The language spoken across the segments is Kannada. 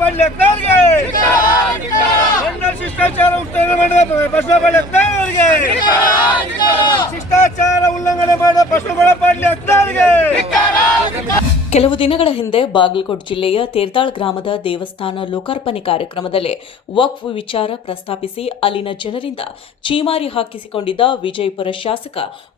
ಪಾಟೀಲ್ ಯತ್ನಾಳ್ಗೆ ಶಿಷ್ಟಾಚಾರ ಶಿಷ್ಟಾಚಾರ ಉಲ್ಲಂಘನೆ ಮಾಡಿದ ಬಸವಗೌಡ ಪಾಟೀಲ್ ಯತ್ನಾಳ್ಗೆ. ಕೆಲವು ದಿನಗಳ ಹಿಂದೆ ಬಾಗಲಕೋಟೆ ಜಿಲ್ಲೆಯ ತೇರ್ದಾಳ್ ಗ್ರಾಮದ ದೇವಸ್ಥಾನ ಲೋಕಾರ್ಪಣೆ ಕಾರ್ಯಕ್ರಮದಲ್ಲಿ ವಕ್ಫ್ ವಿಚಾರ ಪ್ರಸ್ತಾಪಿಸಿ ಅಲ್ಲಿನ ಜನರಿಂದ ಚೀಮಾರಿ ಹಾಕಿಸಿಕೊಂಡಿದ್ದ ವಿಜಯಪುರ ಶಾಸಕ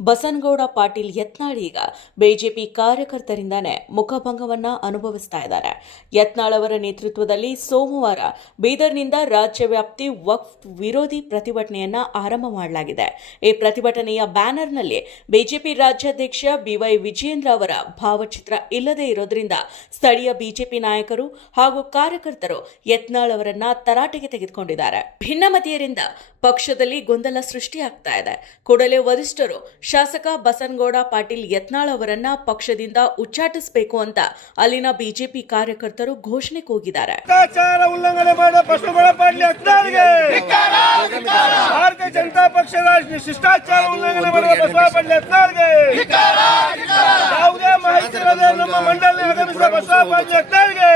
ಬಸನಗೌಡ ಪಾಟೀಲ್ ಯತ್ನಾಳ್ ಈಗ ಬಿಜೆಪಿ ಕಾರ್ಯಕರ್ತರಿಂದಾನೇ ಮುಖಭಂಗವನ್ನ ಅನುಭವಿಸ್ತಾ ಇದ್ದಾರೆ. ಯತ್ನಾಳ್ ಅವರ ನೇತೃತ್ವದಲ್ಲಿ ಸೋಮವಾರ ಬೀದರ್ನಿಂದ ರಾಜ್ಯವ್ಯಾಪ್ತಿ ವಕ್ಫ್ ವಿರೋಧಿ ಪ್ರತಿಭಟನೆಯನ್ನ ಆರಂಭ ಮಾಡಲಾಗಿದೆ. ಈ ಪ್ರತಿಭಟನೆಯ ಬ್ಯಾನರ್ನಲ್ಲಿ ಬಿಜೆಪಿ ರಾಜ್ಯಾಧ್ಯಕ್ಷ ಬಿವೈ ವಿಜಯೇಂದ್ರ ಅವರ ಭಾವಚಿತ್ರ ಇಲ್ಲದೆ ಇರೋದ್ರಿಂದ ಸ್ಥಳೀಯ ಬಿಜೆಪಿ ನಾಯಕರು ಹಾಗೂ ಕಾರ್ಯಕರ್ತರು ಯತ್ನಾಳ್ ಅವರನ್ನ ತರಾಟೆಗೆ ತೆಗೆದುಕೊಂಡಿದ್ದಾರೆ. ಭಿನ್ನಮತೀಯರಿಂದ ಪಕ್ಷದಲ್ಲಿ ಗೊಂದಲ ಸೃಷ್ಟಿಯಾಗ್ತಾ ಇದೆ. ಕೂಡಲೇ ವರಿಷ್ಠರು ಶಾಸಕ ಬಸನಗೌಡ ಪಾಟೀಲ್ ಯತ್ನಾಳ್ ಅವರನ್ನ ಪಕ್ಷದಿಂದ ಉಚ್ಚಾಟಿಸಬೇಕು ಅಂತ ಅಲ್ಲಿನ ಬಿಜೆಪಿ ಕಾರ್ಯಕರ್ತರು ಘೋಷಣೆ ಕೂಗಿದ್ದಾರೆ. ಉಲ್ಲಂಘನೆ ಮಾಡಿದ ಬಸವಗೌಡ ಪಾಟೀಲ್ ಯತ್ನಾಳ್ಗೆ ಭಾರತೀಯ ಜನತಾ ಪಕ್ಷದ ಶಿಷ್ಟಾಚಾರ ಉಲ್ಲಂಘನೆ ಮಾಡಿದ ಬಸವಗೌಡ ಪಾಟೀಲ್ ಯತ್ನಾಳ್ಗೆ ಯಾವುದೇ ಮಾಹಿತಿ ಇಲ್ಲದೆ ನಮ್ಮ ಮಂಡಳಿ ಆಗಮಿಸಿದ ಬಸವಗೌಡ ಪಾಟೀಲ್ ಯತ್ನಾಳ್ಗೆ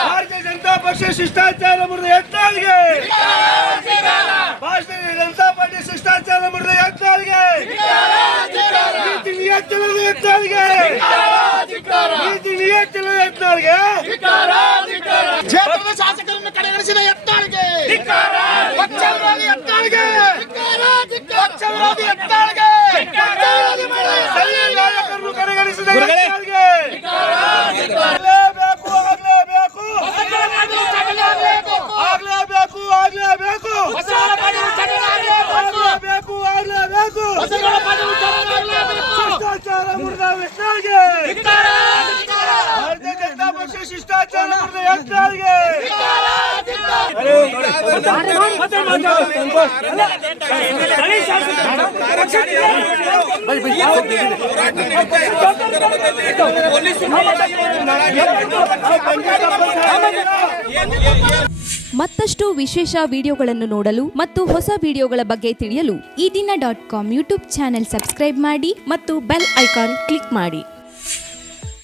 ಭಾರತೀಯ ಜನತಾ ಪಕ್ಷ ಶಿಷ್ಟಾಚಾರ ಮುರಿದ ಯತ್ನಾಳ್ಗೆ ಭಾರತೀಯ ಜನತಾ ಪಾರ್ಟಿ ಶಿಷ್ಟಾಚಾರ ಮುರಿದ ಯತ್ನಾಳ್ಗೆ ನೀತಿ ನಿಯತ್ತಿಲ್ಲದ ಯತ್ನಾಳ್ಗೆ ನೀತಿ ನಿಯತ್ತಿಲ್ಲದ ಯತ್ನಾಳ್ಗೆ ಕ್ಷೇತ್ರದ ಶಾಸಕರನ್ನು ಕಡೆಗಣಿಸಿದ ಯತ್ನಾಳ್ಗೆ ಪಕ್ಷವಿರೋಧಿ ಯತ್ನಾಳ್ಗೆ ಪಕ್ಷವಿರೋಧಿ ಯತ್ನಾಳ್ಗೆ ನಾಯಕರನ್ನು ಕಡೆಗಣಿಸಿದ ಯತ್ನಾಳ್ಗೆ ಆಗಲೇಬೇಕು ಆಗಲೇಬೇಕು ಆಗಲೇಬೇಕು ಆಗಲೇಬೇಕು ಆಗಲೇಬೇಕು ಆಗಲೇಬೇಕು ಶಿಷ್ಟಾಚಾರ ಮುರಿದ ಯತ್ನಾಳ್ಗೆ ಭಾರತೀಯ ಜನತಾ ಪಕ್ಷ ಶಿಷ್ಟಾಚಾರ ಮುರಿದ ಯತ್ನಾಳ್ಗೆ ಮತ್ತಷ್ಟು ವಿಶೇಷ ವಿಡಿಯೋಗಳನ್ನು ನೋಡಲು ಮತ್ತು ಹೊಸ ವಿಡಿಯೋಗಳ ಬಗ್ಗೆ ತಿಳಿಯಲು ಈ ದಿನ .com ಯೂಟ್ಯೂಬ್ ಚಾನೆಲ್ ಸಬ್ಸ್ಕ್ರೈಬ್ ಮಾಡಿ ಮತ್ತು ಬೆಲ್ ಐಕಾನ್ ಕ್ಲಿಕ್ ಮಾಡಿ.